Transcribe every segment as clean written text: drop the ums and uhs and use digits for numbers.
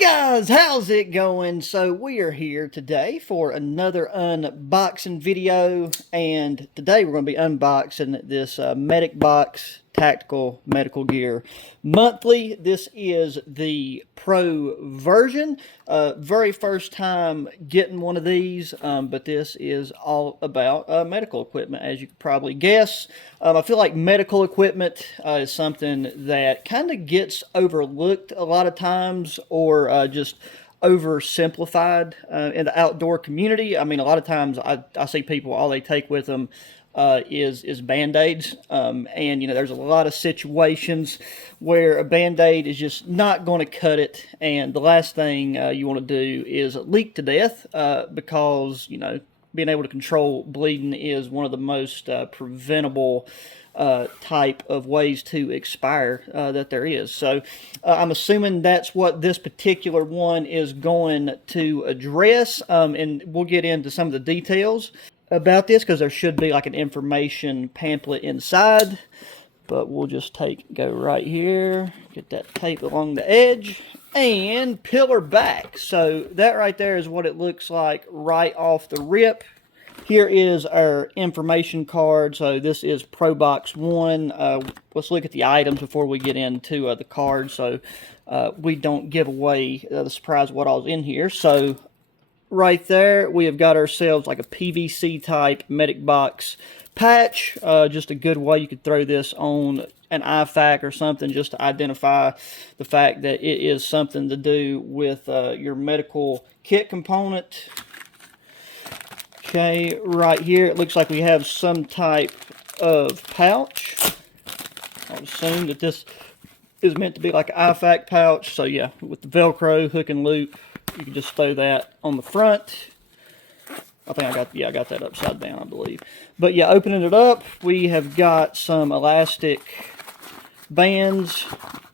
Guys, how's it going? So we are here today for another unboxing video, and today we're going to be unboxing this Medic Box Tactical Medical Gear Monthly. This is the Pro version. Very first time getting one of these, but this is all about medical equipment, as you could probably guess. I feel like medical equipment is something that kind of gets overlooked a lot of times, or just oversimplified in the outdoor community. I mean, a lot of times I see people, all they take with them is Band-Aids. And, you know, there's a lot of situations where a Band-Aid is just not going to cut it. And the last thing you want to do is leak to death because, you know, being able to control bleeding is one of the most preventable type of ways to expire that there is. So I'm assuming that's what this particular one is going to address, and we'll get into some of the details about this because there should be like an information pamphlet inside. But we'll just go right here, get that tape along the edge, and peel her back. So that right there is what it looks like right off the rip. Here is our information card. So this is Pro Box 1. Let's look at the items before we get into the card, so we don't give away the surprise of what all's in here. So right there, we have got ourselves like a PVC type Medic Box patch. Just a good way you could throw this on an IFAK or something, just to identify the fact that it is something to do with your medical kit component. Okay, right here it looks like we have some type of pouch. I'll assume that this is meant to be like an IFAK pouch. So yeah, with the Velcro hook and loop, you can just throw that on the front. I think I got that upside down, I believe. But yeah, opening it up, we have got some elastic bands.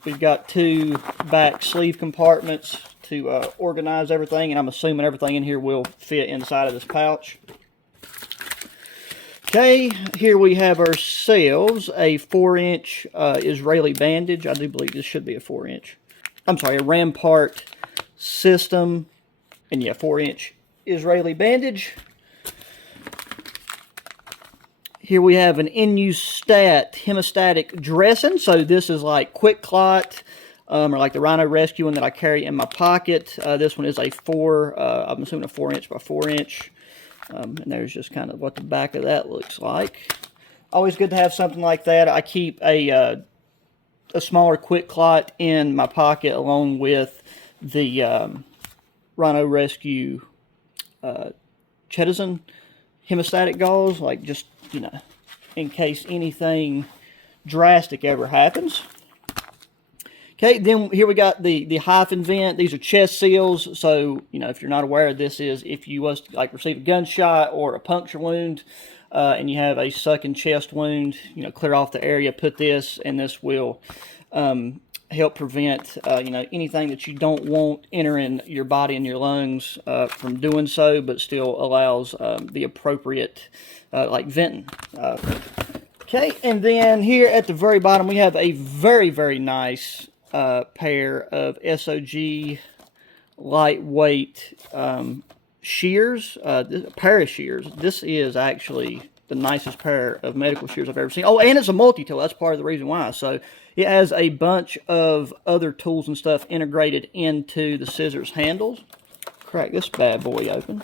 We've got two back sleeve compartments to organize everything, and I'm assuming everything in here will fit inside of this pouch. Okay, here we have ourselves a 4-inch Israeli bandage. I do believe this should be a 4-inch. I'm sorry, a Rampart system, and yeah, 4-inch Israeli bandage. Here we have an Inustat hemostatic dressing. So this is like Quick Clot, or like the Rhino Rescue one that I carry in my pocket. This one is a I'm assuming a 4-inch by 4-inch. And there's just kind of what the back of that looks like. Always good to have something like that. I keep a smaller Quick Clot in my pocket along with the Rhino Rescue Chetizen hemostatic gauze, like just, you know, in case anything drastic ever happens. Okay, then here we got the hyphen vent. These are chest seals. So, you know, if you're not aware, this is if you was to like receive a gunshot or a puncture wound, and you have a sucking chest wound, you know, clear off the area, put this, and this will help prevent, you know, anything that you don't want entering your body and your lungs from doing so, but still allows the appropriate, like, venting. Okay, and then here at the very bottom, we have a very, very nice pair of SOG lightweight shears, a pair of shears. This is actually the nicest pair of medical shears I've ever seen. Oh, and it's a multi-tool. That's part of the reason why. So it has a bunch of other tools and stuff integrated into the scissors handles. Crack this bad boy open.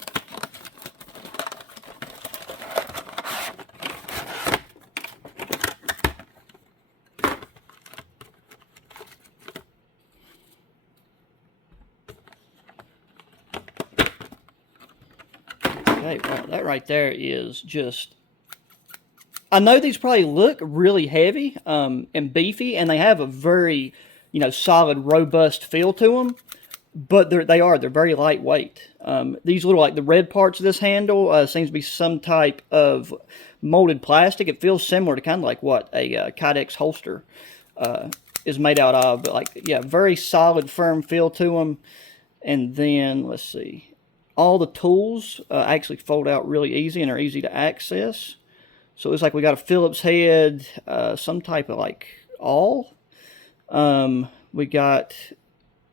Okay, well, that right there is just... I know these probably look really heavy and beefy, and they have a very, you know, solid, robust feel to them. But they're very lightweight. These little, like the red parts of this handle, seems to be some type of molded plastic. It feels similar to kind of like what a Kydex holster is made out of. But like, yeah, very solid, firm feel to them. And then, let's see. All the tools actually fold out really easy and are easy to access. So it looks like we got a Phillips head, some type of like awl. We got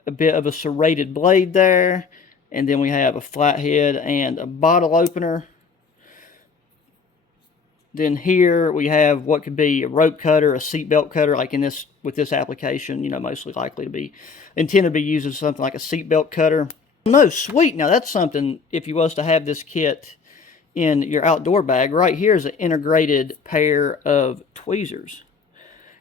a bit of a serrated blade there, and then we have a flathead and a bottle opener. Then here we have what could be a rope cutter, a seatbelt cutter, like in this, with this application, you know, mostly likely to be intended to be used as something like a seatbelt cutter. No, sweet. Now that's something, if you was to have this kit in your outdoor bag, right here is an integrated pair of tweezers.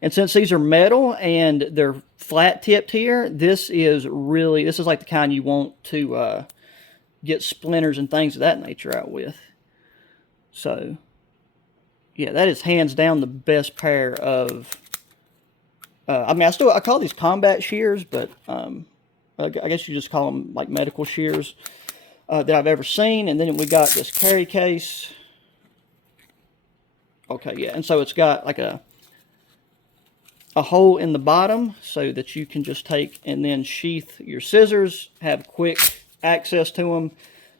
And since these are metal and they're flat tipped here, this is like the kind you want to get splinters and things of that nature out with. So yeah, that is hands down the best pair of, I mean, I call these combat shears, but I guess you just call them like medical shears that I've ever seen. And then we got this carry case. Okay, yeah, and so it's got like a hole in the bottom so that you can just take and then sheath your scissors, have quick access to them.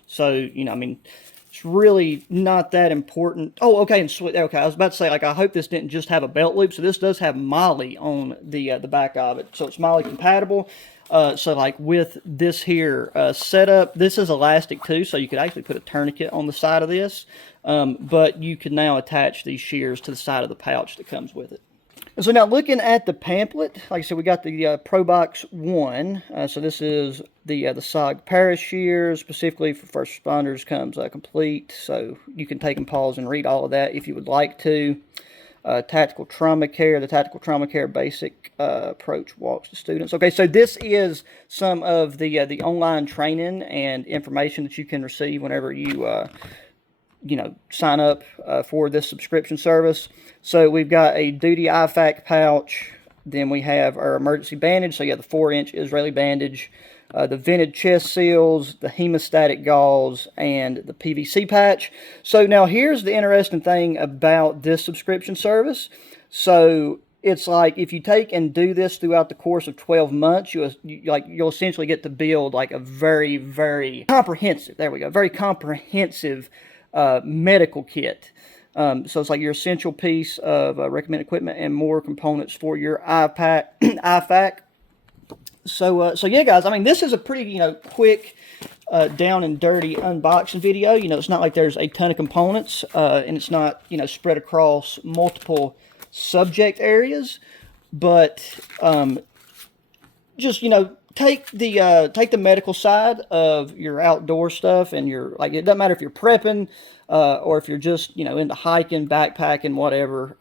So, you know, I mean, it's really not that important. Oh, okay, and okay, I was about to say, like, I hope this didn't just have a belt loop. So this does have MOLLE on the back of it, so it's MOLLE compatible. So like with this here setup, this is elastic too, so you could actually put a tourniquet on the side of this. But you can now attach these shears to the side of the pouch that comes with it. And so now looking at the pamphlet, like I said, we got the ProBox 1. So this is the SOG Paris shears, specifically for first responders, comes complete. So you can take and pause and read all of that if you would like to. Tactical Trauma Care, the Tactical Trauma Care Basic Approach walks to students. Okay, so this is some of the online training and information that you can receive whenever you you know, sign up for this subscription service. So we've got a duty IFAC pouch. Then we have our emergency bandage. So you have the 4-inch Israeli bandage, the vented chest seals, the hemostatic gauze, and the PVC patch. So now here's the interesting thing about this subscription service. So it's like if you take and do this throughout the course of 12 months, you'll essentially get to build like a very, very comprehensive, there we go, very comprehensive medical kit. So it's like your essential piece of recommended equipment and more components for your IFAC. So yeah, guys, I mean, this is a pretty, you know, quick, down and dirty unboxing video. You know, it's not like there's a ton of components, and it's not, you know, spread across multiple subject areas, but just, you know, take the medical side of your outdoor stuff, and your, like, it doesn't matter if you're prepping or if you're just, you know, into hiking, backpacking, whatever.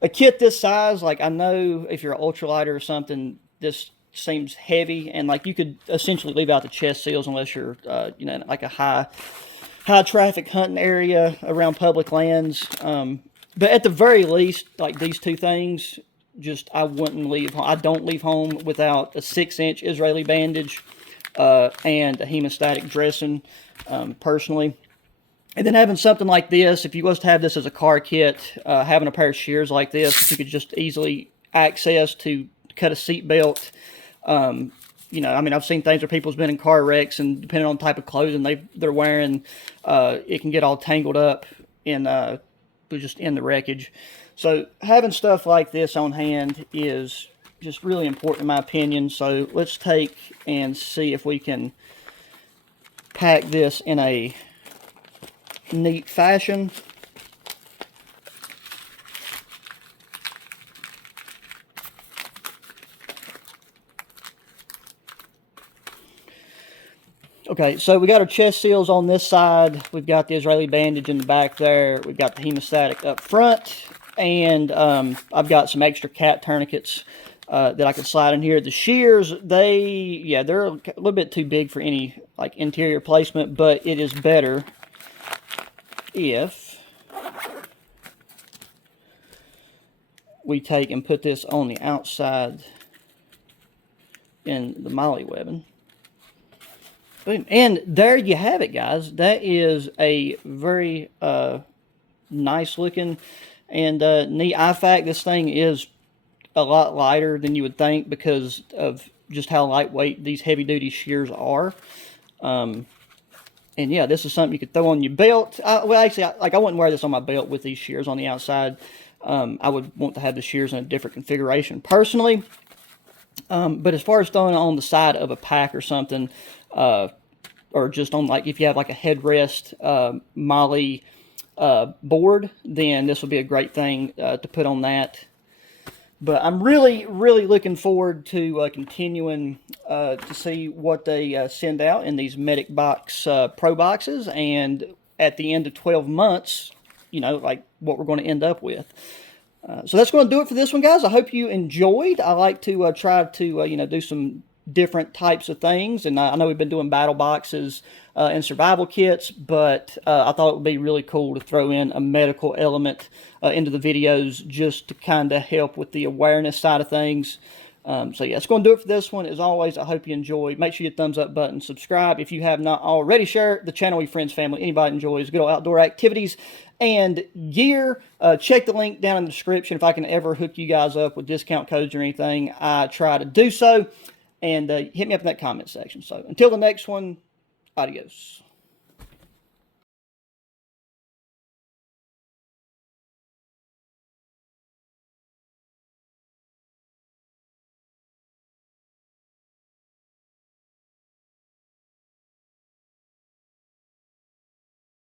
A kit this size, like, I know if you're an ultralighter or something, this seems heavy, and like you could essentially leave out the chest seals unless you're you know, like a high traffic hunting area around public lands. But at the very least, like these two things, just I wouldn't leave home. I don't leave home without a 6-inch Israeli bandage and a hemostatic dressing, personally. And then having something like this, if you was to have this as a car kit, having a pair of shears like this, you could just easily access to cut a seat belt. You know, I mean, I've seen things where people's been in car wrecks, and depending on the type of clothing they're wearing, it can get all tangled up in just in the wreckage. So having stuff like this on hand is just really important in my opinion. So let's take and see if we can pack this in a neat fashion. Okay, so we got our chest seals on this side. We've got the Israeli bandage in the back there. We've got the hemostatic up front. And I've got some extra cat tourniquets that I can slide in here. The shears, they're a little bit too big for any like interior placement, but it is better if we take and put this on the outside in the MOLLE webbing. Boom. And there you have it, guys. That is a very nice looking and neat IFAC. This thing is a lot lighter than you would think because of just how lightweight these heavy duty shears are. And yeah, this is something you could throw on your belt. Well, actually, I wouldn't wear this on my belt with these shears on the outside. I would want to have the shears in a different configuration personally. But as far as throwing it on the side of a pack or something, or just on, like, if you have like a headrest molly board, then this will be a great thing to put on that. But I'm really, really looking forward to continuing to see what they send out in these Medic Box Pro boxes, and at the end of 12 months, like what we're going to end up with. So that's going to do it for this one, guys. I hope you enjoyed. I like to try to, do some different types of things, and I know we've been doing battle boxes and survival kits, but I thought it would be really cool to throw in a medical element into the videos, just to kind of help with the awareness side of things. So yeah, it's going to do it for this one. As always, I hope you enjoyed. Make sure you hit the thumbs up button, subscribe if you have not already. Share the channel with your friends, family, anybody enjoys good old outdoor activities and gear. Check the link down in the description. If I can ever hook you guys up with discount codes or anything, I try to do so. And hit me up in that comment section. So until the next one, adios.